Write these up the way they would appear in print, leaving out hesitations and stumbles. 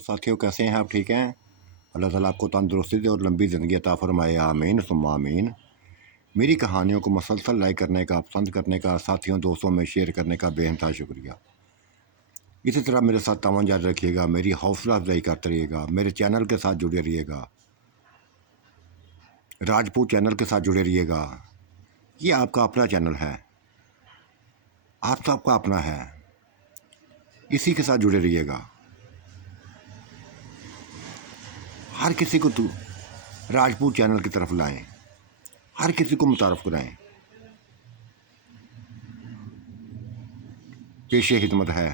साथियों, कैसे हैं आप? ठीक हैं? अल्लाह ताला आपको तंदुरुस्ती दे और लंबी ज़िंदगी अता फ़रमाए, आमीन सुम्मा आमीन। मेरी कहानियों को मुसलसल लाइक करने का, पसंद करने का, साथियों दोस्तों में शेयर करने का बेइंतहा शुक्रिया। इसी तरह मेरे साथ तावन जारी रखिएगा, मेरी हौसला अफजाई करते रहिएगा, मेरे चैनल के साथ जुड़े रहिएगा, राजपूत चैनल के साथ जुड़े रहिएगा। ये आपका अपना चैनल है, आप सबका अपना है, इसी के साथ जुड़े रहिएगा। हर किसी को राजपूत चैनल की तरफ लाएं, हर किसी को मुतारफ़ कराएं। पेशे हिदमत है,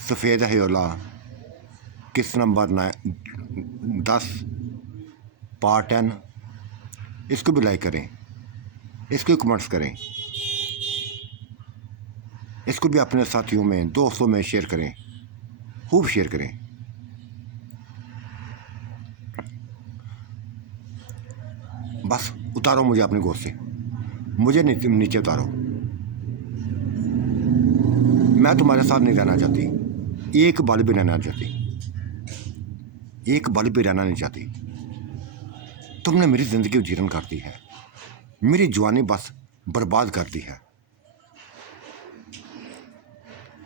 सफ़ेद हयोला, किस्त नंबर 10 पार्ट 10। इसको भी लाइक करें, इसको कमेंट्स करें, इसको भी अपने साथियों में, दोस्तों में शेयर करें, खूब शेयर करें। बस उतारो मुझे अपनी गोद से, मुझे नीचे उतारो। मैं तुम्हारे साथ नहीं रहना चाहती, एक पल भी रहना चाहती, एक पल भी रहना नहीं चाहती। तुमने मेरी ज़िंदगी जीवन कर दी है, मेरी जवानी बस बर्बाद कर दी है।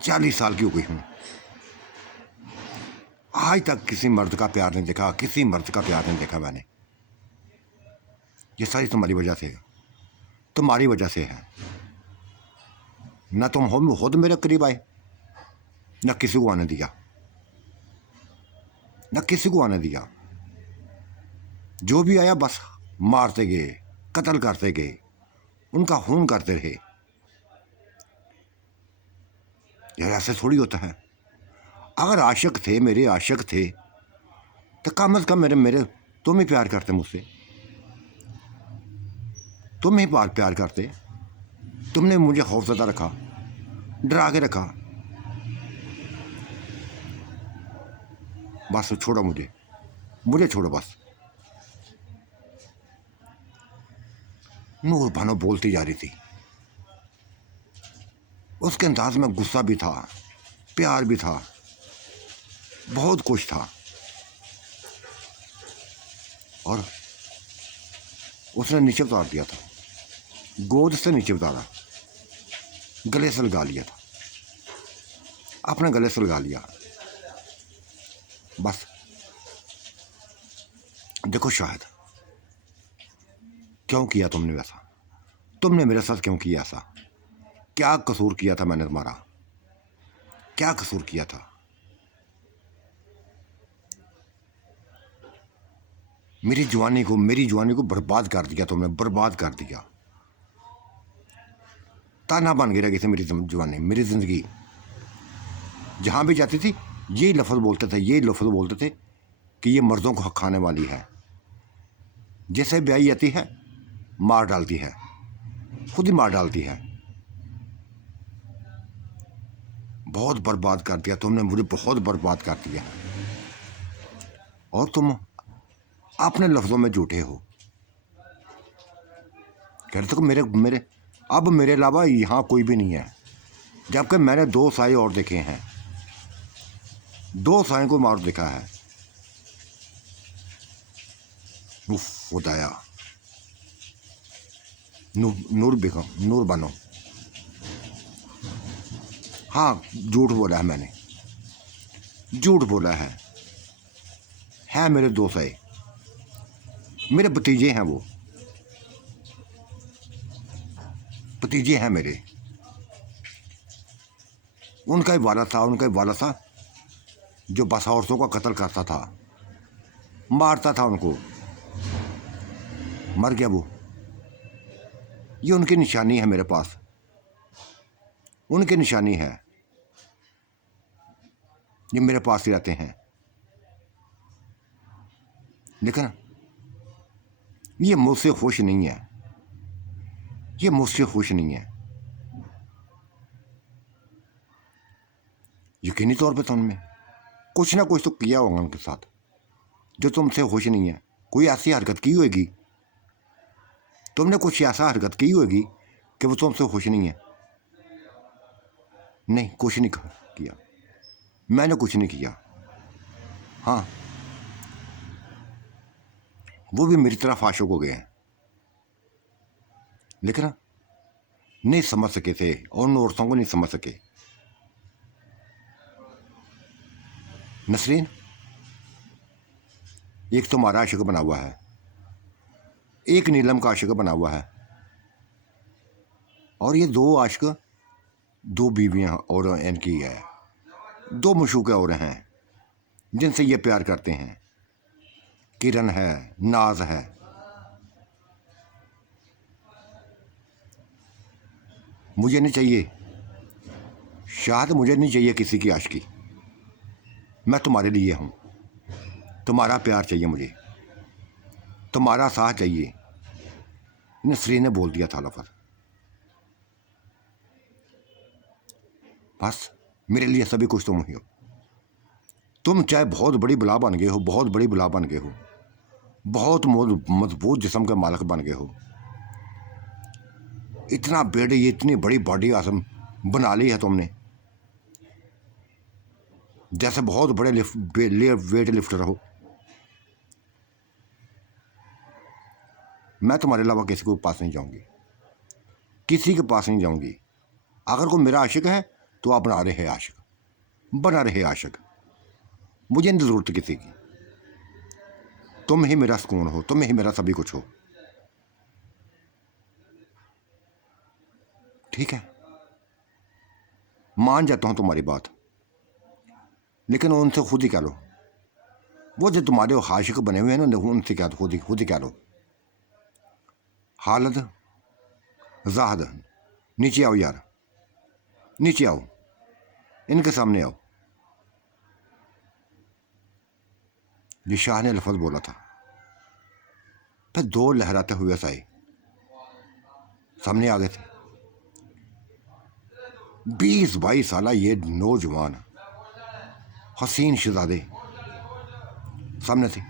40 साल की हो गई हूँ, आज तक किसी मर्द का प्यार नहीं देखा, किसी मर्द का प्यार नहीं देखा मैंने। ये सारी तुम्हारी वजह से, तुम्हारी वजह से है। ना तुम खुद मेरे करीब आए, ना किसी को आने दिया, ना किसी को आने दिया। जो भी आया बस मारते गए, कत्ल करते गए, उनका खून करते रहे। यार ऐसे थोड़ी होता है। अगर आशिक थे, मेरे आशिक थे, तो कम अज़ कम मेरे तुम ही प्यार करते मुझसे, तुम ही प्यार करते। तुमने मुझे खौफज़दा रखा, डरा के रखा। बस छोड़ो मुझे छोड़ो बस। नूर भानो बोलती जा रही थी, उसके अंदाज में गुस्सा भी था, प्यार भी था, बहुत कुछ था। और उसने नीचे उतार दिया था, गोद से नीचे उतारा, गले से लगा लिया था, अपने गले से लगा लिया। बस देखो शायद क्यों किया तुमने वैसा, तुमने मेरे साथ क्यों किया ऐसा? क्या कसूर किया था मैंने तुम्हारा? क्या कसूर किया था? मेरी जवानी को बर्बाद कर दिया तुमने, बर्बाद कर दिया। ताना बन गया किसी मेरी जवानी, मेरी ज़िंदगी। जहाँ भी जाती थी यही लफ्ज़ बोलते थे कि ये मर्दों को हक खाने वाली है, जैसे ब्याही आती है मार डालती है, खुद ही मार डालती है। बहुत बर्बाद कर दिया तुमने मुझे, बहुत बर्बाद कर दिया। और तुम अपने लफ्ज़ों में झूठे हो। कहते हो मेरे अब मेरे अलावा यहाँ कोई भी नहीं है, जबकि मैंने 2 साए और देखे हैं, 2 साए को मार देखा है। उफ खुदाया, नूर बेगम, नूर बनो। हाँ झूठ बोला है मैंने, झूठ बोला है मेरे 2 साए, मेरे भतीजे हैं, वो भतीजे हैं मेरे। उनका ही वाला था जो बस औरतों का कत्ल करता था, मारता था उनको, मर गया वो। ये उनकी निशानी है मेरे पास, उनकी निशानी है, ये मेरे पास ही रहते हैं। लेकिन ये मुझसे खुश नहीं है, ये मुझसे खुश नहीं है। यकीनी तौर पे तो उनमें कुछ ना कुछ तो किया होगा उनके साथ जो तुमसे खुश नहीं है। कोई ऐसी हरकत की होगी, तुमने कुछ ऐसा हरकत की होगी कि वो तुमसे खुश नहीं है। नहीं, कुछ नहीं किया। मैंने कुछ नहीं किया। हाँ, वो भी मेरी तरफ आशिक हो गए हैं, लेकिन नहीं समझ सके थे और उन औरतों को नहीं समझ सके। नसरीन एक तुम्हारा आशिक बना हुआ है, एक नीलम का आशिक बना हुआ है, और ये दो आशिक, दो बीवियां और इनकी है, दो मशूक़े और हैं जिनसे ये प्यार करते हैं। किरण है, नाज है। मुझे नहीं चाहिए शायद, मुझे नहीं चाहिए किसी की आशिकी। मैं तुम्हारे लिए हूँ, तुम्हारा प्यार चाहिए मुझे, तुम्हारा साथ चाहिए। नसरीन ने बोल दिया था लफज। बस मेरे लिए सभी कुछ तुम ही हो। तुम चाहे बहुत बड़ी बला बन गए हो, बहुत बड़ी बला बन गए हो, बहुत मजबूत जिस्म के मालिक बन गए हो, इतना बेड, ये इतनी बड़ी बॉडी आसम बना ली है तुमने, जैसे बहुत बड़े वेट लिफ्टर हो। मैं तुम्हारे अलावा किसी के पास नहीं जाऊंगी, किसी के पास नहीं जाऊंगी। अगर कोई मेरा आशिक है तो आप बना रहे आशिक, बना रहे आशिक। मुझे नहीं ज़रूरत किसी की। तुम ही मेरा सुकून हो, तुम ही मेरा सभी कुछ हो। ठीक है, मान जाता हूं तुम्हारी बात, लेकिन उनसे खुद ही कह लो। वो जो तुम्हारे आशिक बने हुए हैं ना, उनसे क्या खुद ही कह लो। हालत, जाहद, नीचे आओ यार, नीचे आओ, इनके सामने आओ। ये शाह ने लफज बोला था। फिर दो लहराते हुए साए सामने आ गए थे। 20-22 साल ये नौजवान हसीन शहजादे सामने थे।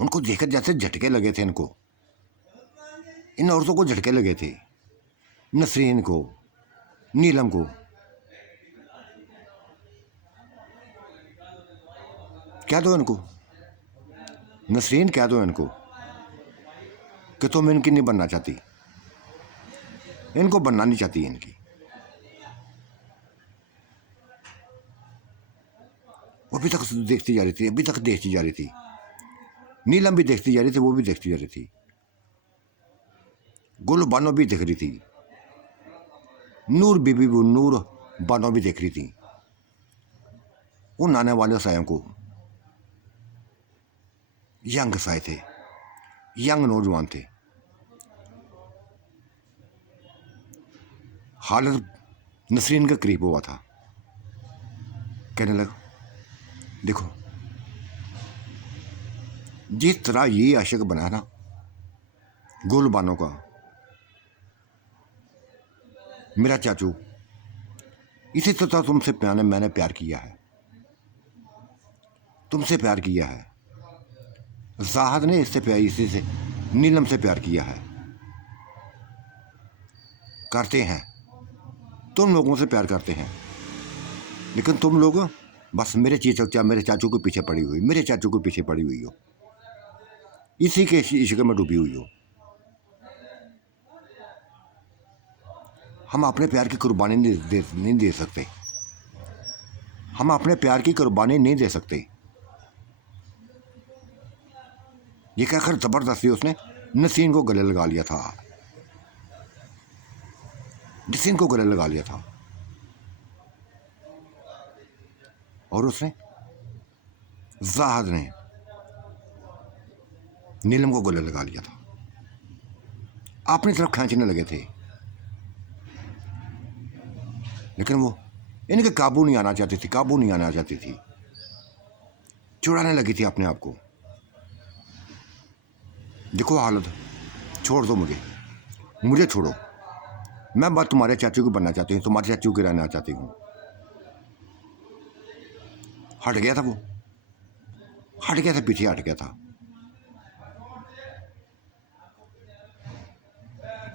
उनको देखकर जैसे झटके लगे थे, इनको, इन औरतों को झटके लगे थे। नसरीन को, नीलम को। कह दो इनको, नसरीन कह दो इनको कि तुम इनकी नहीं बनना चाहती, इनको बनना नहीं चाहती इनकी। वो अभी तक देखती जा रही थी, अभी तक देखती जा रही थी। नीलम भी देखती जा रही थी, वो भी देखती जा रही थी। गुल बानो भी देख रही थी, नूर बीबी वो नूर बानो भी देख रही थी उन आने वाले सायों को। यंग साए थे, यंग नौजवान थे। हालत नसरीन के करीब हुआ था। कहने लगा, देखो जिस तरह ये आशिक बना ना गुलबानों का, मेरा चाचू, इसी तरह तुमसे मैंने प्यार किया है, तुमसे प्यार किया है। जाहद ने इससे प्यार, इसी से नीलम से प्यार किया है, करते हैं। तुम लोगों से प्यार करते हैं, लेकिन तुम लोग बस मेरे चाचू के पीछे पड़ी हुई, मेरे चाचू के पीछे पड़ी हुई हो, इसी के इश्क में डूबी हुई हो। हम अपने प्यार की कुर्बानी नहीं दे सकते, हम अपने प्यार की कुर्बानी नहीं दे सकते। ये कहकर जबरदस्ती उसने नसीन को गले लगा लिया था, नसीन को गले लगा लिया था, और उसने जाहद ने नीलम को गले लगा लिया था। अपनी तरफ खींचने लगे थे, लेकिन वो इनके काबू नहीं आना चाहती थी, काबू नहीं आना चाहती थी। चुराने लगी थी अपने आप को। देखो हालत, छोड़ दो मुझे, मुझे छोड़ो। मैं बात तुम्हारे चाचू की बनना चाहती हूँ, तुम्हारे चाचू की रहना चाहती हूँ। हट गया था वो, हट गया था, पीछे हट गया था।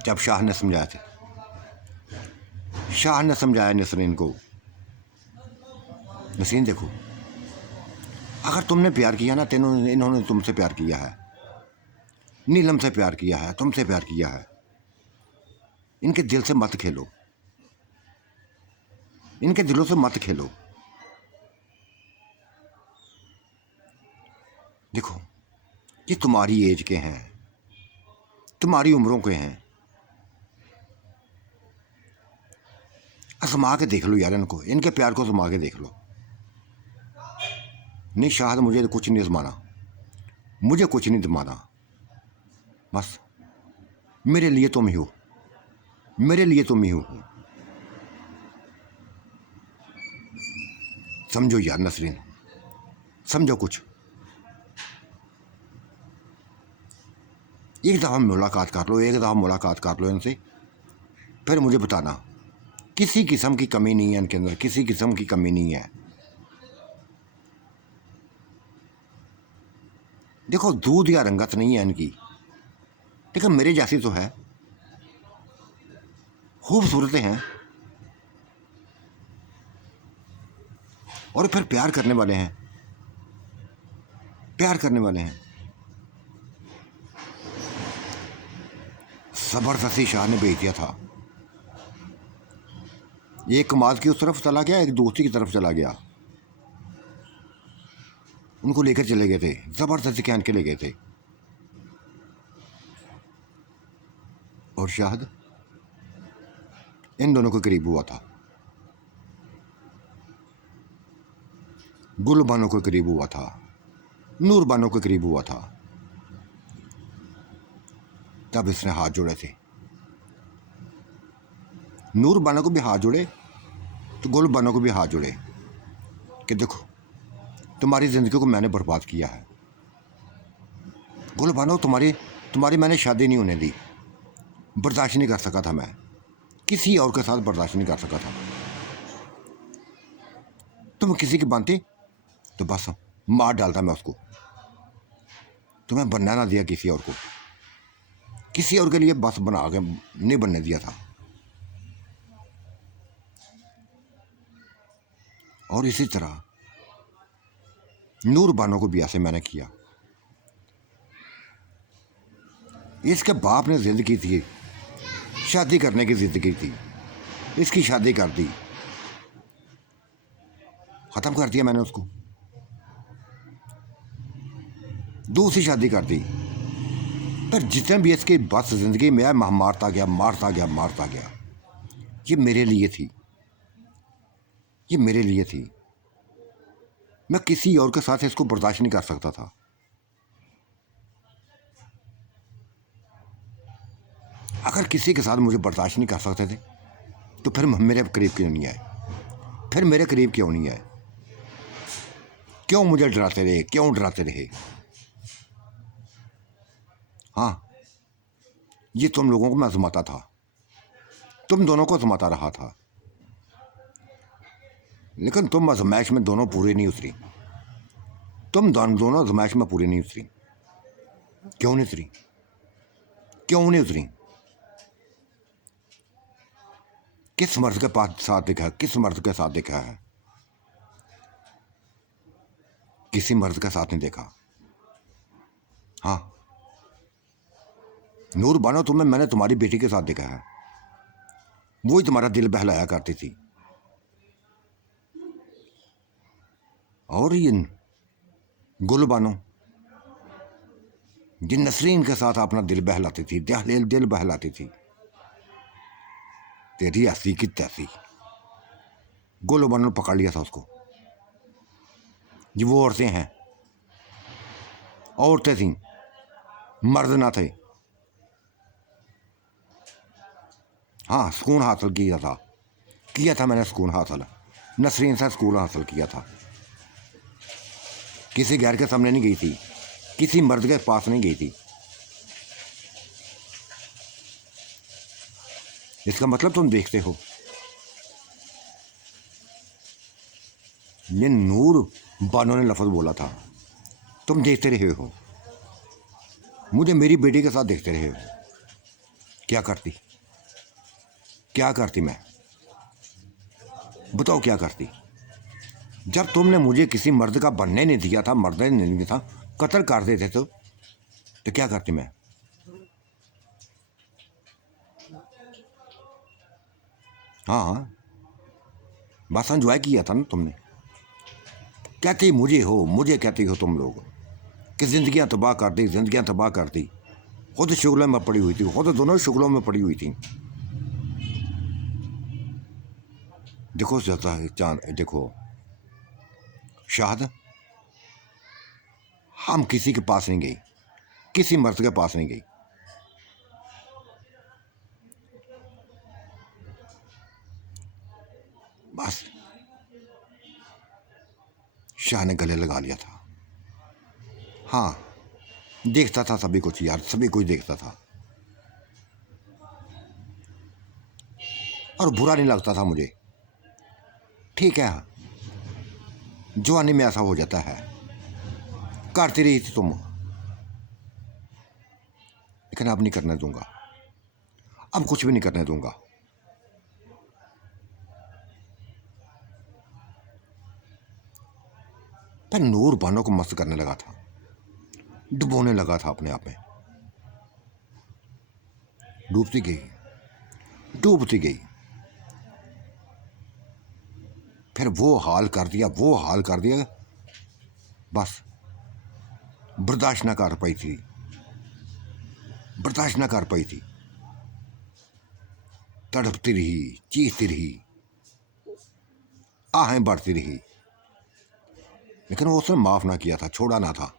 जब शाह ने समझाया था, शाह ने समझाया नसरीन को, नसरीन देखो, अगर तुमने प्यार किया ना, तेनों इन्होंने तुमसे प्यार किया है, नीलम से प्यार किया है, तुमसे प्यार किया है, इनके दिल से मत खेलो, इनके दिलों से मत खेलो। देखो, ये तुम्हारी एज के हैं, तुम्हारी उम्रों के हैं, आजमा के देख लो यार इनको, इनके प्यार को आजमा के देख लो। नहीं शायद मुझे कुछ नहीं आजमाना, मुझे कुछ नहीं आजमाना, बस मेरे लिए तुम ही हो, मेरे लिए तुम ही हो। समझो यार नसरीन, समझो कुछ। एक दफ़ा मुलाकात कर लो, एक दफ़ा मुलाकात कर लो इनसे, फिर मुझे बताना। किसी किस्म की कमी नहीं है इनके अंदर, किसी किस्म की कमी नहीं है। देखो, दूध या रंगत नहीं है इनकी, लेकिन मेरे जैसी तो है, खूबसूरत हैं, और फिर प्यार करने वाले हैं, प्यार करने वाले हैं। ज़बरदस्ती शाह ने भेज दिया था, एक कमाल की उस तरफ चला गया, एक दोस्ती की तरफ चला गया, उनको लेकर चले गए थे, ज़बरदस्ती कहन के ले गए थे। और शाहद इन दोनों के करीब हुआ था, गुल बानो के करीब हुआ था, नूर बानो के करीब हुआ था, तब इसने हाथ जोड़े थे। नूर बानो को भी हाथ जोड़े तो गुल बानो को भी हाथ जोड़े कि देखो, तुम्हारी ज़िंदगी को मैंने बर्बाद किया है, गुल बानो तुम्हारी मैंने शादी नहीं होने दी, बर्दाश्त नहीं कर सका था मैं, किसी और के साथ बर्दाश्त नहीं कर सका था। तुम किसी की बनती तो बस मार डालता मैं उसको, तुम्हें बनना ना दिया किसी और को, किसी और के लिए बस बना के नहीं बनने दिया था। और इसी तरह नूर बानो को भी ऐसे मैंने किया। इसके बाप ने जिद की थी, शादी करने की जिद की थी, इसकी शादी कर दी, ख़त्म कर दिया मैंने उसको, दूसरी शादी कर दी। पर जितने भी इसकी बस ज़िंदगी में मारता गया, मारता गया, मारता गया। ये मेरे लिए थी, ये मेरे लिए थी, मैं किसी और के साथ इसको बर्दाश्त नहीं कर सकता था। अगर किसी के साथ मुझे बर्दाश्त नहीं कर सकते थे तो फिर मेरे करीब क्यों नहीं आए, फिर मेरे करीब क्यों नहीं आए, क्यों मुझे डराते रहे, क्यों डराते रहे। हाँ, ये तुम लोगों को मैं आजमाता था, तुम दोनों को आजमाता रहा था, लेकिन तुम आजमाइश में दोनों पूरी नहीं उतरी, तुम दोनों आजमाइश में पूरी नहीं उतरी। क्यों नहीं उतरी, क्यों नहीं उतरी? किस मर्द के पास साथ देखा है, किस मर्द के साथ देखा है? किसी मर्द का साथ नहीं देखा। हाँ, नूर बानो तुम्हें मैंने तुम्हारी बेटी के साथ देखा है, वो ही तुम्हारा दिल बहलाया करती थी। और ये गुल बानो जिन नसरीन के साथ अपना दिल बहलाती थी, दिल बहलाती थी, तेरी ऐसी की तैसी। गुल बानो ने पकड़ लिया था उसको। ये वो औरतें हैं, औरतें थीं, मर्द ना थे। हाँ, सुकून हासिल किया था मैंने, सुकून हासिल नसरीन से सुकून हासिल किया था। किसी गैर के सामने नहीं गई थी, किसी मर्द के पास नहीं गई थी। इसका मतलब तुम देखते हो, ये नूर बानो ने लफ्ज़ बोला था, तुम देखते रहे हो, मुझे मेरी बेटी के साथ देखते रहे हो। क्या करती, क्या करती मैं? बताओ क्या करती? जब तुमने मुझे किसी मर्द का बनने नहीं दिया था, मर्द नहीं दिया था, कत्ल कर देते तो क्या करती मैं? हाँ हाँ, बस एंजॉय किया था ना तुमने। कहती मुझे हो, मुझे कहती हो तुम लोग कि जिंदगियां तबाह कर दी, जिंदगियां तबाह कर दी। खुद शुगलों में पड़ी हुई थी, खुद दोनों शुगलों में पड़ी हुई थी। देखो जाता है चांद, देखो शाहद, हम किसी के पास नहीं गई, किसी मर्द के पास नहीं गई। बस शाह ने गले लगा लिया था। हाँ, देखता था सभी कुछ यार, सभी कुछ देखता था और बुरा नहीं लगता था मुझे। ठीक है, जवानी में ऐसा हो जाता है, करती रही थी तुम, लेकिन अब नहीं करने दूंगा, अब कुछ भी नहीं करने दूंगा। मैं नूर बानो को मस्त करने लगा था, डुबोने लगा था अपने आप में। डूबती गई, डूबती गई। फिर वो हाल कर दिया, वो हाल कर दिया, बस बर्दाश्त ना कर पाई थी, बर्दाश्त ना कर पाई थी। तड़पती रही, चीखती रही, आहें बढ़ती रही, लेकिन वो उसने माफ ना किया था, छोड़ा ना था।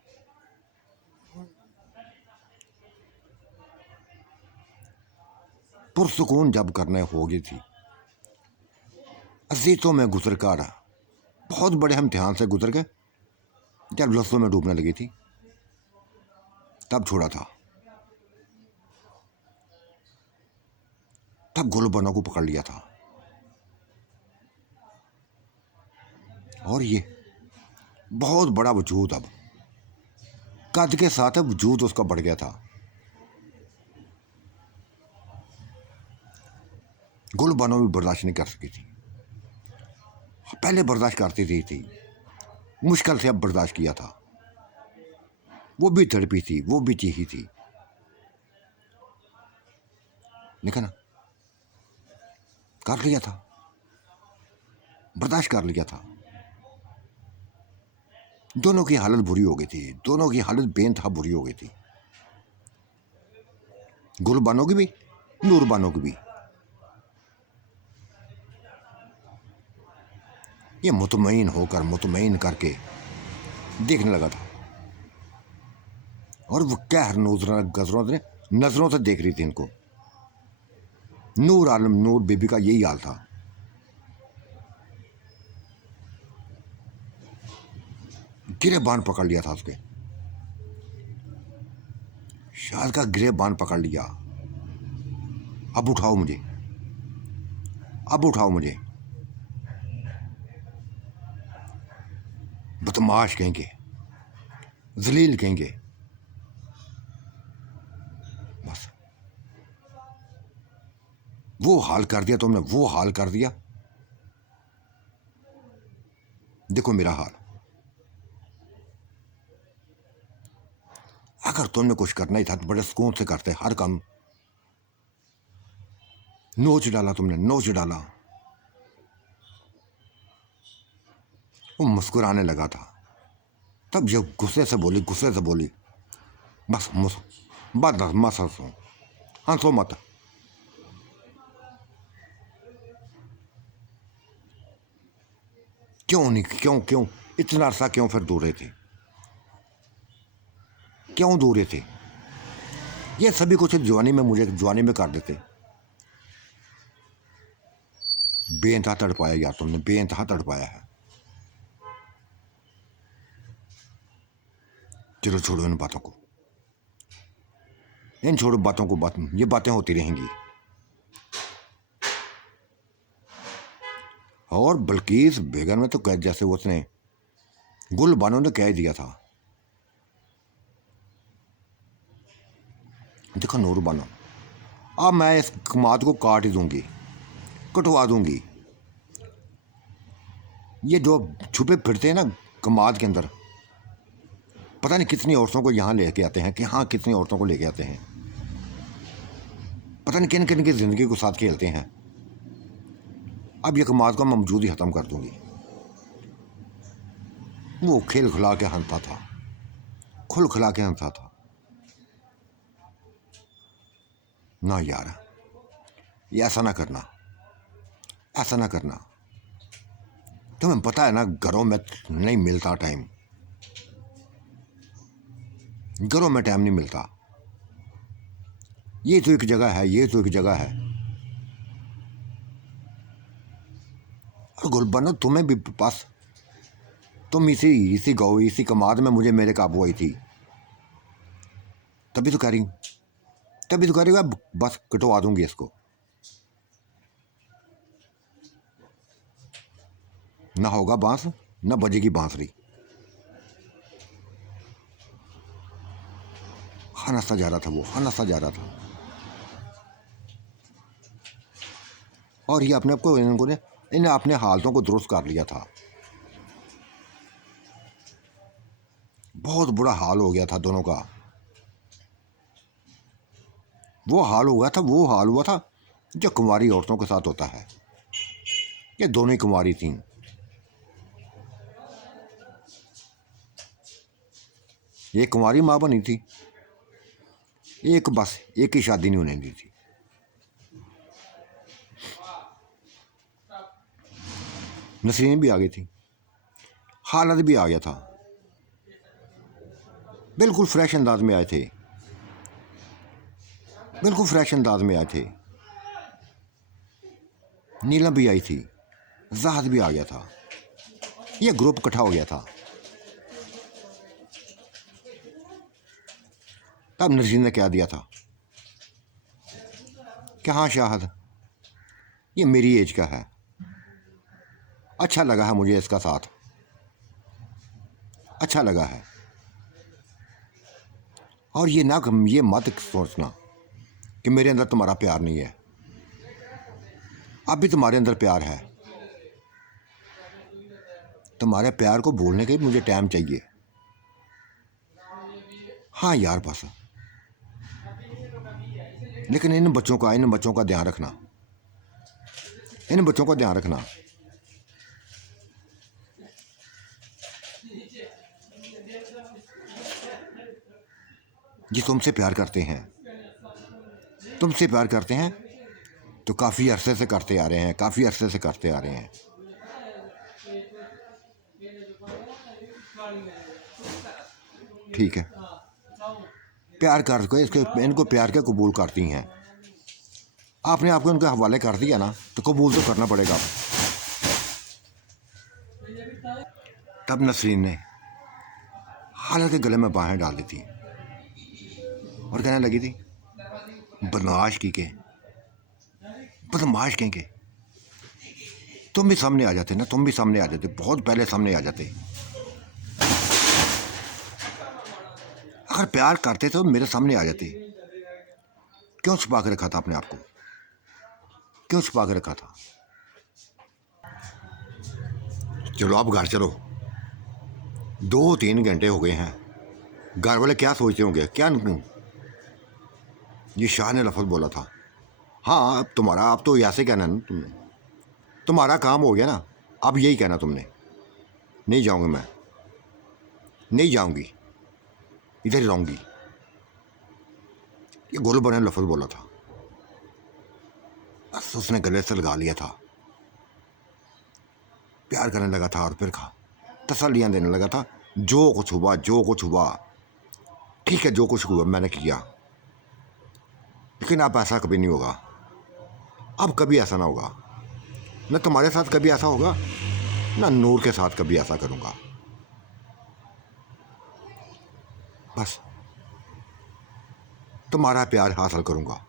पुरसुकून जब करने होगी थी, अजीतों में गुजर कर, बहुत बड़े इम्तिहान से गुजर के जब लफ्जों में डूबने लगी थी, तब छोड़ा था, तब गुलबनो को पकड़ लिया था। और ये बहुत बड़ा वजूद, अब कद के साथ वजूद उसका बढ़ गया था। गुलबनो भी बर्दाश्त नहीं कर सकी थी, पहले बर्दाश्त करती थी, मुश्किल से अब बर्दाश्त किया था। वो भी तड़पी थी, वो भी चीखी थी, लेकिन कर लिया था, बर्दाश्त कर लिया था। दोनों की हालत बुरी हो गई थी, दोनों की हालत बेइंतहा बुरी हो गई थी, गुलबानो की भी, नूरबानो की भी। ये मुतमईन होकर, मुतमईन करके देखने लगा था, और वो कहर नजरों से देख रही थी इनको। नूर आलम, नूर बीबी का यही हाल था। गिरेबान पकड़ लिया था उसके, शायद का गिरेबान पकड़ लिया। अब उठाओ मुझे, अब उठाओ मुझे, बदमाश कहेंगे, जलील कहेंगे। बस वो हाल कर दिया तुमने, वो हाल कर दिया। देखो मेरा हाल, अगर तुमने कुछ करना ही था तो बड़े सुकून से करते, हर काम। नोच डाला तुमने, नोच डाला। वो मुस्कुराने लगा था, तब जब गुस्से से बोली, गुस्से से बोली, बस बस मत हंसो, हंसो मत। क्यों नहीं, क्यों क्यों इतना अरसा क्यों फिर दूर रहे थे, क्यों दूर रहे थे? ये सभी कुछ जवानी में, मुझे जवानी में कर देते। बेइंतहा तड़पाया यार तुमने, बेइंतहा तड़पाया है। चलो छोड़ो इन बातों को, इन छोड़ो बातों को, ये बातें होती रहेंगी। और बल्कीस बेगम में तो कह, जैसे उसने गुल बानो ने कह दिया था, देखो नूर बानो, अब मैं इस कमाद को काट ही दूंगी, कटवा दूंगी। ये जो छुपे फिरते हैं ना कमाद के अंदर, पता नहीं कितनी औरतों को यहाँ लेके आते हैं, कि हाँ कितनी औरतों को लेके आते हैं, पता नहीं किन किन की ज़िंदगी को साथ खेलते हैं। अब ये कमाद को मैं मौजूद ही ख़त्म कर दूंगी। वो खेल खिला के हंसता था, खुल खिला के हंसता था। ना यार, ये ऐसा ना करना, ऐसा ना करना। तुम्हें पता है ना घरों में नहीं मिलता टाइम, घरों में टाइम नहीं मिलता। ये तो एक जगह है, ये तो एक जगह है। और गुलबनो तुम्हें भी बस, तुम इसी गाँव इसी कमाद में मुझे मेरे काबू आई थी, तभी तो कह रही हूँ, तभी तो कह रही हूँ। अब बस कटवा दूंगी इसको, ना होगा बांस ना बजेगी बांसुरी। हंसता जा रहा था वो, हंसता जा रहा था। और ये अपने आप को इन्हें अपने हालतों को दुरुस्त कर लिया था। बहुत बुरा हाल हो गया था दोनों का। वो हाल हो गया था, वो हाल हुआ था जो कुंवारी औरतों के साथ होता है। ये दोनों ही कुंवारी थीं। एक कुंवारी माँ बनी थी, एक बस एक ही शादी नहीं होने दी थी। नसरीन भी आ गई थी, हालत भी आ गया था। बिल्कुल फ्रेश अंदाज में आए थे, बिल्कुल फ्रेश अंदाज में आए थे। नीलम भी आई थी, जाहद भी आ गया था। ये ग्रुप इकट्ठा हो गया था। तब नसरीन ने क्या दिया था कि हाँ शाहद, ये मेरी एज का है, अच्छा लगा है मुझे इसका साथ, अच्छा लगा है। और ये मत सोचना कि मेरे अंदर तुम्हारा प्यार नहीं है। अब भी तुम्हारे अंदर प्यार है। तुम्हारे प्यार को भूलने के लिए मुझे टाइम चाहिए। हाँ यार बस, लेकिन इन बच्चों का ध्यान रखना, इन बच्चों का ध्यान रखना। ये तुमसे प्यार करते हैं, तुमसे प्यार करते हैं तो काफ़ी अरसे से करते आ रहे हैं, काफ़ी अरसे से करते आ रहे हैं। ठीक है, प्यार करके इनको प्यार के कबूल करती हैं। आपने आपको उनके हवाले कर दिया ना, तो कबूल तो करना पड़ेगा। तब नसरीन ने हालत के गले में बाहें डाल दी थी और कहने लगी थी, बदमाश की के, बदमाश कहेंगे, तुम भी सामने आ जाते ना, तुम भी सामने आ जाते, बहुत पहले सामने आ जाते। अगर प्यार करते तो मेरे सामने आ जाते। क्यों छुपा के रखा था अपने आप को, क्यों छुपा के रखा था? चलो आप घर चलो, 2-3 घंटे हो गए हैं। घर वाले क्या सोचते होंगे, क्या नहीं? ये शाह ने लफ्ज़ बोला था। हाँ अब तुम्हारा, अब तो ऐसे कहना ना तुमने, तुम्हारा काम हो गया ना, अब यही कहना तुमने, नहीं जाऊंगी मैं, नहीं जाऊंगी, इधर ही रहूंगी। ये गुलबन ने लफ्ज़ बोला था, बस उसने गले से लगा लिया था। प्यार करने लगा था और फिर तसल्लियाँ देने लगा था। जो कुछ हुआ, जो कुछ हुआ ठीक है, जो कुछ हुआ मैंने किया, लेकिन अब ऐसा कभी नहीं होगा, अब कभी ऐसा ना होगा। न तुम्हारे साथ कभी ऐसा होगा, ना नूर के साथ कभी ऐसा करूँगा। बस तुम्हारा प्यार हासिल करूँगा।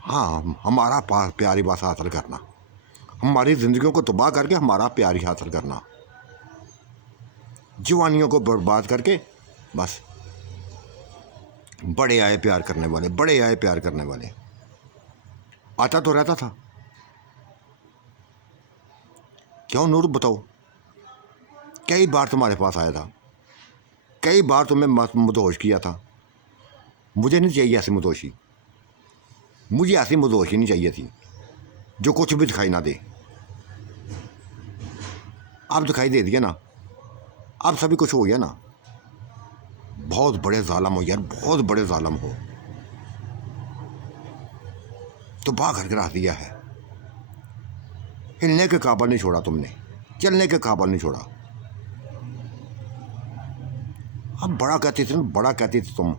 हाँ हमारा प्यार ही बस हासिल करना, हमारी ज़िंदगियों को तबाह करके हमारा प्यार ही हासिल करना, जवानियों को बर्बाद करके बस। बड़े आए प्यार करने वाले, बड़े आए प्यार करने वाले। आता तो रहता था, क्यों नूर बताओ? कई बार तुम्हारे पास आया था, कई बार तुम्हें मदहोश किया था। मुझे नहीं चाहिए ऐसी मदहोशी, मुझे ऐसी मदहोशी नहीं चाहिए थी जो कुछ भी दिखाई ना दे। अब दिखाई दे दिया ना, अब सभी कुछ हो गया ना। बहुत बड़े जालिम हो यार, बहुत बड़े जालिम हो। तो बाग घर रख दिया है, हिलने के काबल नहीं छोड़ा तुमने, चलने के काबल नहीं छोड़ा। अब बड़ा कहती थी, बड़ा कहती थी तुम,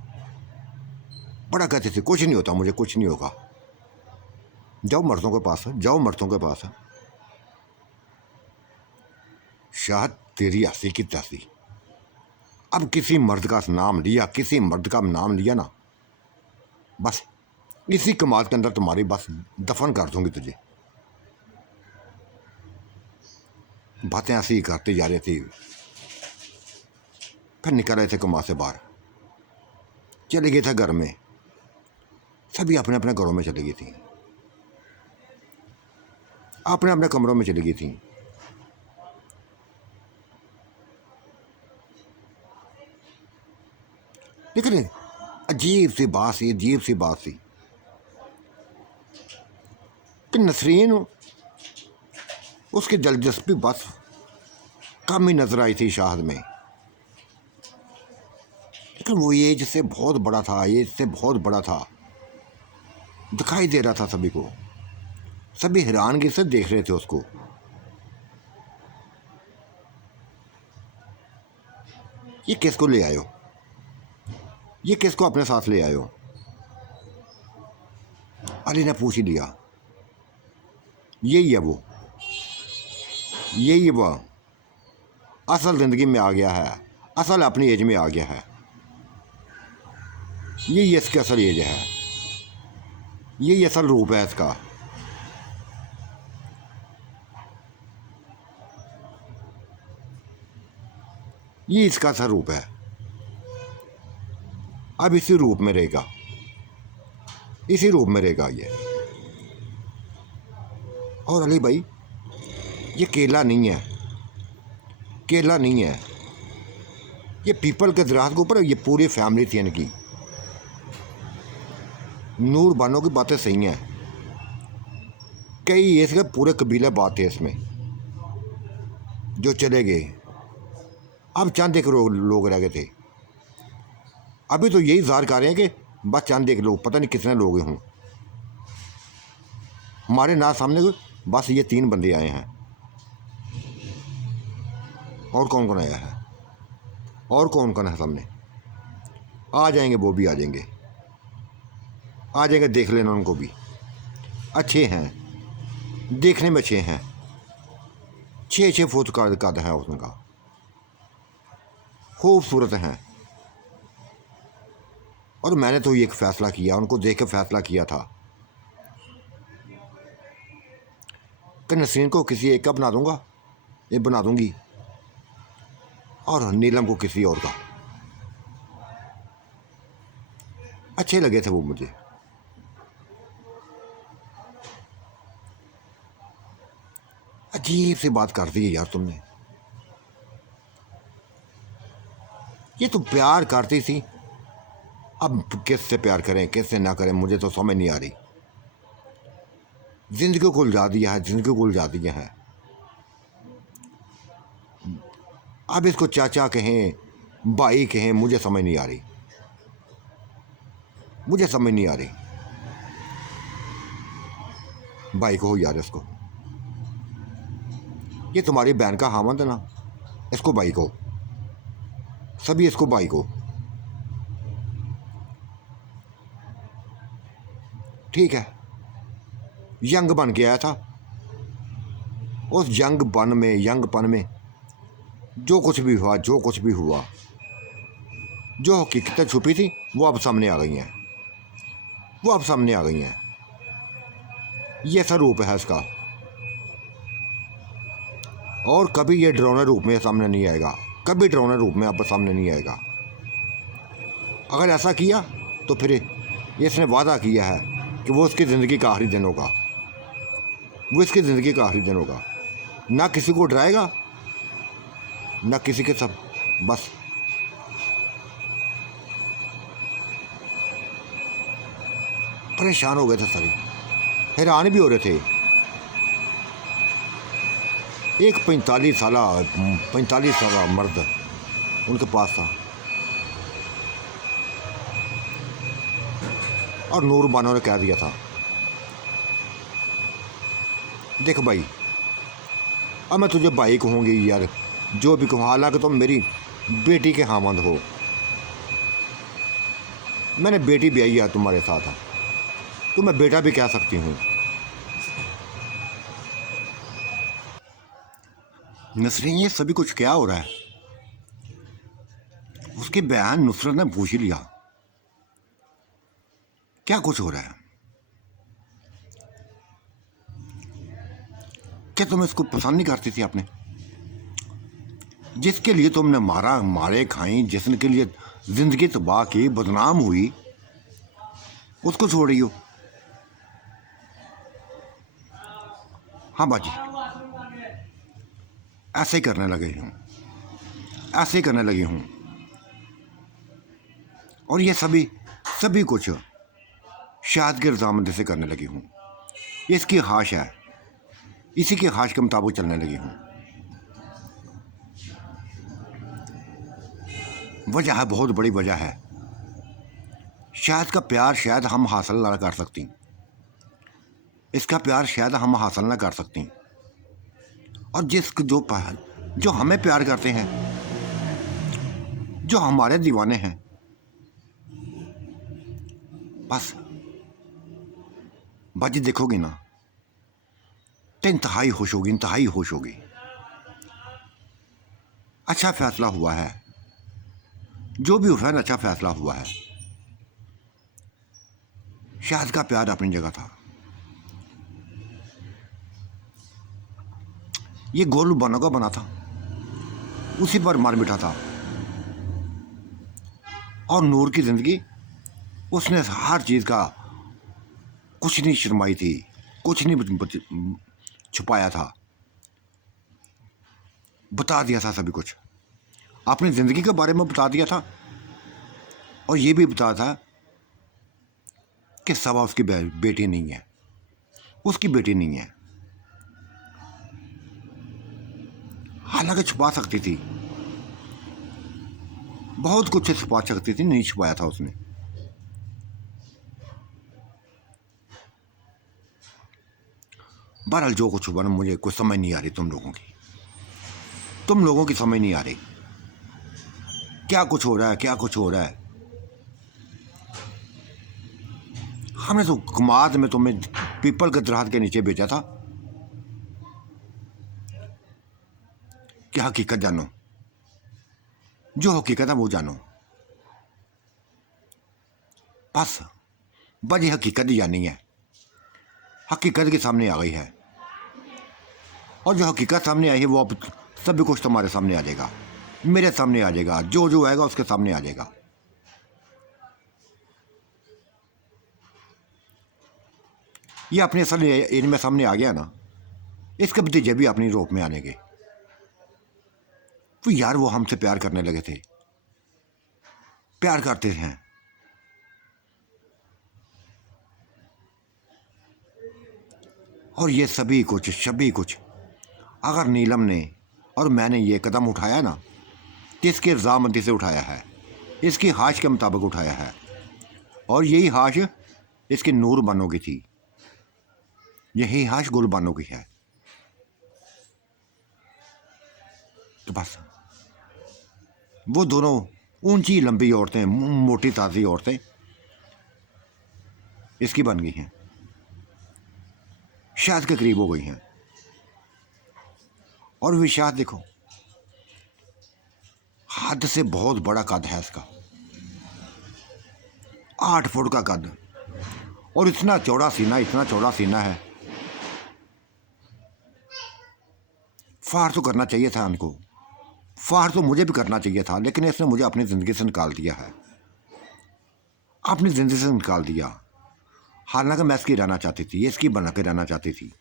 बड़ा कहती थी कुछ नहीं होता, मुझे कुछ नहीं होगा। जाओ मर्दों के पास, जाओ मर्दों के पास। शायद तेरी हंसी की तैसी। अब किसी मर्द का नाम लिया, किसी मर्द का नाम लिया ना, बस इसी कमाल के अंदर तुम्हारी बस दफन कर दूंगी तुझे। बातें ऐसी ही करते जा रही थी, फिर निकल रहे थे कमा से बाहर, चले गए थे घर में। सभी अपने अपने घरों में चली गई थी, अपने अपने कमरों में चली गई थी। लेकिन अजीब सी बात सी, अजीब सी बात सी कि नसरीन, उसकी दिलचस्पी बस कम ही नजर आई थी शाहद में। लेकिन वो एज से बहुत बड़ा था, एज से बहुत बड़ा था, दिखाई दे रहा था सभी को। सभी हैरानगी से देख रहे थे उसको। ये किसको ले आयो, ये किसको अपने साथ ले आयो? अली ने पूछ ही लिया, यही है वो, यही वो असल ज़िंदगी में आ गया है, असल अपनी एज में आ गया है। यही इसकी असल एज है, यही असल रूप है इसका। ये इसका असल रूप है। अब इसी रूप में रहेगा, इसी रूप में रहेगा ये। और अली भाई, ये केला नहीं है, केला नहीं है, ये पीपल के दरख्त के ऊपर ये पूरी फैमिली थी इनकी। नूर बानो की बातें सही हैं, कई इसके पूरे कबीले बात थे इसमें जो चले गए। अब चंद एक लोग रह गए थे। अभी तो यही ज़ाहिर कर रहे हैं कि बस चंद एक लोग, पता नहीं कितने लोग हों। हमारे ना सामने बस ये 3 बंदे आए हैं। और कौन कौन आया है, और कौन कौन है सामने? आ जाएंगे, वो भी आ जाएंगे, आ जाएंगे, देख लेना उनको भी। अच्छे हैं, देखने में अच्छे हैं, 6-6 फुट का कद है उनका, खूबसूरत हैं। और मैंने तो ये एक फ़ैसला किया, उनको देख के फ़ैसला किया था कि नसरीन को किसी एक का बना दूंगा, ये बना दूंगी, और नीलम को किसी और का। अच्छे लगे थे वो मुझे। अजीब सी बात कर दी है यार तुमने। ये तो प्यार करती थी, अब किससे प्यार करें किससे ना करें मुझे तो समझ नहीं आ रही। जिंदगी को उलझा दिया है, जिंदगी को उलझा दिया है। अब इसको चाचा कहें, भाई कहें, मुझे समझ नहीं आ रही, मुझे समझ नहीं आ रही। भाई को हो यार इसको, ये तुम्हारी बहन का हामद है ना, इसको भाई को, सभी इसको भाई को। ठीक है, यंग बन के आया था, उस यंगपन में जो कुछ भी हुआ, जो कुछ भी हुआ, जो हकीकतें छुपी थी वो अब सामने आ गई हैं, वो अब सामने आ गई हैं। ये ऐसा रूप है इसका, और कभी ये डरावने रूप में सामने नहीं आएगा, कभी डरावने रूप में अब सामने नहीं आएगा। अगर ऐसा किया तो फिर इसने वादा किया है कि वो उसकी ज़िंदगी का आखिरी दिन होगा, वो इसकी ज़िंदगी का आखिरी दिन होगा। ना किसी को डराएगा ना किसी के सब, बस परेशान हो गए थे सारे, हैरान भी हो रहे थे। एक 45 साल मर्द उनके पास था और नूर बानो ने कह दिया था, देख भाई, अब मैं तुझे भाई कहूँगी यार, जो भी कहूँ, हालांकि तुम मेरी बेटी के हामंद हो, मैंने बेटी ब्याही है तुम्हारे साथ, तो मैं बेटा भी कह सकती हूँ। नसरीन, ये सभी कुछ क्या हो रहा है? उसके बयान नुसरत ने पूछ ही लिया, क्या कुछ हो रहा है? क्या तुम इसको पसंद नहीं करती थी? आपने जिसके लिए तुमने मारे खाई, जिसके लिए जिंदगी तबाह की, बदनाम हुई, उसको छोड़ रही हो? हाँ बाजी, ऐसे ही करने लगी हूँ, ऐसे ही करने लगी हूँ। और ये सभी कुछ शायद की रजामंदी से करने लगी हूँ। ये इसकी ख्वाहिश है, इसी की ख्वाहिश के मुताबिक चलने लगी हूँ। वजह है, बहुत बड़ी वजह है। शायद का प्यार शायद हम हासिल ना कर सकती, इसका प्यार शायद हम हासिल ना कर सकती। और जो हमें प्यार करते हैं, जो हमारे दीवाने हैं, बस बाजी देखोगी ना तो इंतहाई खुश होगी, इंतहाई खुश होगी। अच्छा फैसला हुआ है, जो भी हुआ है अच्छा फैसला हुआ है। शायद का प्यार अपनी जगह था, ये गोलू बानो का बना था, उसी पर मार मिटा था। और नूर की जिंदगी, उसने हर चीज का कुछ नहीं शर्माई थी, कुछ नहीं छुपाया था, बता दिया था सभी कुछ, अपनी जिंदगी के बारे में बता दिया था। और ये भी बता था कि सबा उसकी बेटी नहीं है, उसकी बेटी नहीं है। हालांकि छुपा सकती थी, बहुत कुछ छुपा सकती थी, नहीं छुपाया था उसने। बहरहाल जो कुछ हुआ ना, मुझे कुछ समझ नहीं आ रही, तुम लोगों की समझ नहीं आ रही क्या कुछ हो रहा है, क्या कुछ हो रहा है। हमने तो कमाद में तुम्हें पीपल के दरख्त के नीचे भेजा था कि हकीकत जानो, जो हकीकत है वो जानो, बस बड़ी हकीकत ही जानी है। हकीकत के सामने आ गई है, और जो हकीकत सामने आई है वो अब सभी कुछ तुम्हारे सामने आ जाएगा, मेरे सामने आ जाएगा, जो आएगा उसके सामने आ जाएगा। ये अपने असल इनमें सामने आ गया ना, इसके भतीजे भी अपनी रोप में आने के। तो यार वो हमसे प्यार करने लगे थे, प्यार करते हैं। और ये सभी कुछ अगर नीलम ने और मैंने ये कदम उठाया ना, किसके रजामंदी से उठाया है, इसकी ख्वाहिश के मुताबिक उठाया है। और यही ख्वाहिश इसकी नूर बानो की थी, यही ख्वाहिश गुल बानो की है। तो बस वो दोनों ऊंची लंबी औरतें, मोटी ताज़ी औरतें इसकी बन गई हैं, शायद के करीब हो गई हैं। और विशाद देखो, हद से बहुत बड़ा कद है इसका, 8 फुट का कद, और इतना चौड़ा सीना है। फार तो करना चाहिए था इनको, फार तो मुझे भी करना चाहिए था, लेकिन इसने मुझे अपनी ज़िंदगी से निकाल दिया है, अपनी ज़िंदगी से निकाल दिया। हालांकि मैं इसकी रहना चाहती थी, इसकी बना के रहना चाहती थी।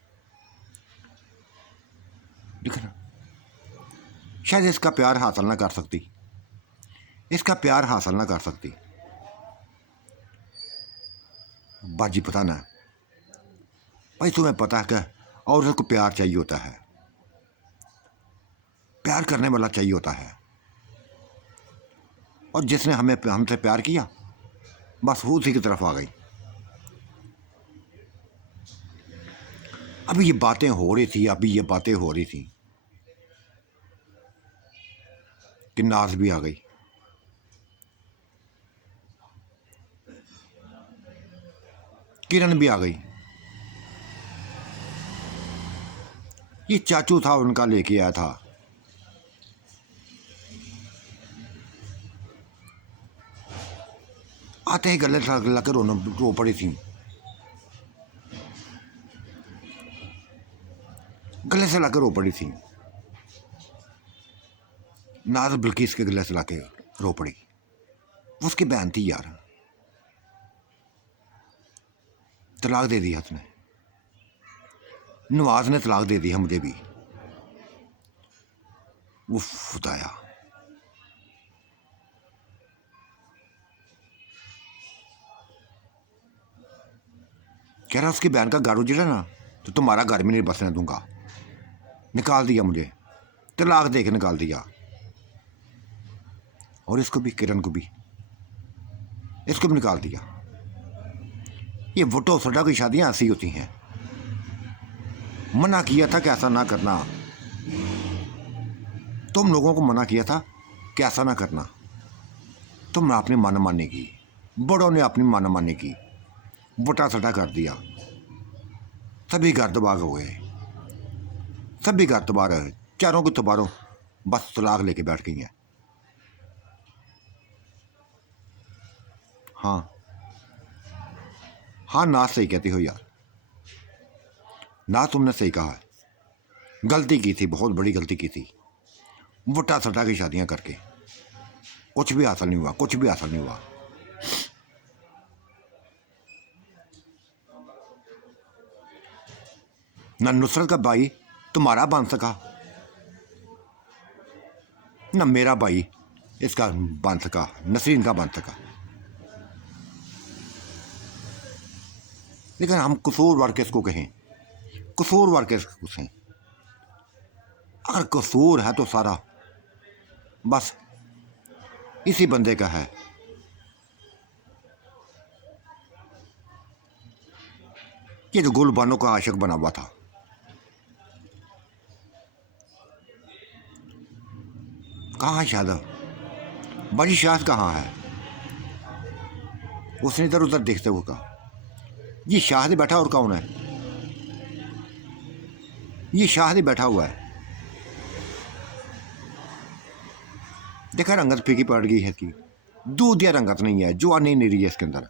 लेकिन शायद इसका प्यार हासिल ना कर सकती, इसका प्यार हासिल ना कर सकती। बाजी पता ना भाई, तुम्हें पता है क्या, औरत को प्यार चाहिए होता है, प्यार करने वाला चाहिए होता है। और जिसने हमसे प्यार किया बस वो उसी की तरफ आ गई। अभी ये बातें हो रही थी, अभी ये बातें हो रही थी कि नाज भी आ गई। किरण भी आ गई। ये चाचू था उनका, लेके आया था। आते ही गले से लग रो पड़ी थी, गले से लाकर रो पड़ी थी। नाज बिल्किस के गले से लाके रो पड़ी। उसकी बहन थी यार, तलाक दे दी उसने, नवाज ने तलाक दे दी है मुझे भी। वो खुदाया, कह रहा उसकी बहन का घर उजड़ा ना तो तुम्हारा घर में नहीं बसने दूंगा। निकाल दिया मुझे, तलाक दे के निकाल दिया। और इसको भी, किरण को भी, इसको भी निकाल दिया। ये वोटो सडा की शादियां ऐसी होती हैं। मना किया था कि ऐसा ना करना, तुम लोगों को मना किया था कि ऐसा ना करना। तुमने अपनी मनमानी की, बड़ों ने अपनी मनमानी की, वोटा सटा कर दिया। सभी घर तबाह हो गए, सभी घर तबाह रहे, चारों की तबारों बस तलाक लेके बैठ गई हैं। हाँ हाँ, ना सही कहती हो यार, ना तुमने सही कहा है। गलती की थी, बहुत बड़ी गलती की थी, वोटा सटा की शादियां करके। कुछ भी हासिल नहीं हुआ, कुछ भी हासिल नहीं हुआ। ना नुसरत का भाई तुम्हारा बन सका, ना मेरा भाई इसका बन सका, नसरीन का बन सका। लेकिन हम कसूरवार किसको कहें, कसूरवार किसको कहें? अगर कसूर है तो सारा बस इसी बंदे का है। ये जो गुलबानों का आशिक बना हुआ था, कहाँ शायद बड़ी शायद कहाँ है? उसने इधर उधर देखते हुए कहा, ये शाहद बैठा और कौन है? ये शाहद बैठा हुआ है। देखा रंगत फीकी पड़ गई है इसकी, दूध या रंगत नहीं है, जवानी नहीं रही है इसके अंदर।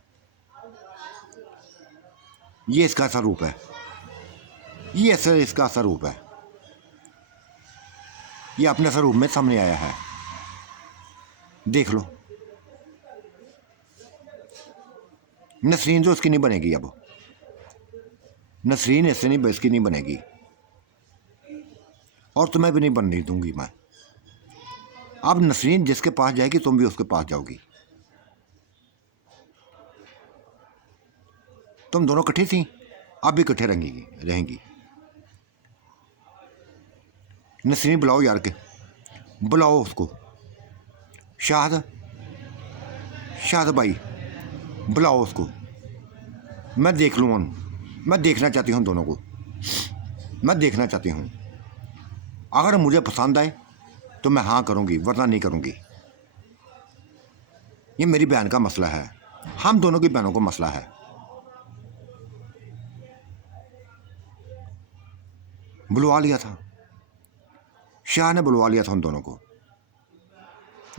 ये इसका स्वरूप है, ये इसका स्वरूप है। ये अपने स्वरूप में सामने आया है, देख लो। नसरीन तो उसकी नहीं बनेगी, अब नसरीन ऐसे नहीं, इसकी नहीं बनेगी, और तुम्हें भी नहीं बनने दूंगी मैं। अब नसरीन जिसके पास जाएगी तुम भी उसके पास जाओगी। तुम दोनों इकट्ठी थी, अब भी इकट्ठे रहेंगी। नसरीन बुलाओ यार के, बुलाओ उसको। शाहद भाई बुलाओ उसको, मैं देख लूँ। मैं देखना चाहती हूँ दोनों को, मैं देखना चाहती हूँ। अगर मुझे पसंद आए तो मैं हाँ करूँगी, वरना नहीं करूँगी। ये मेरी बहन का मसला है, हम दोनों की बहनों का मसला है। बुलवा लिया था, शाह ने बुलवा लिया था उन दोनों को।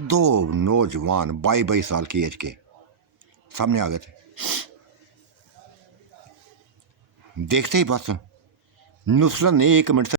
दो नौजवान 22 साल की एज के सामने आ गए थे। देखते ही बस नुसरत ने 1 मिनट से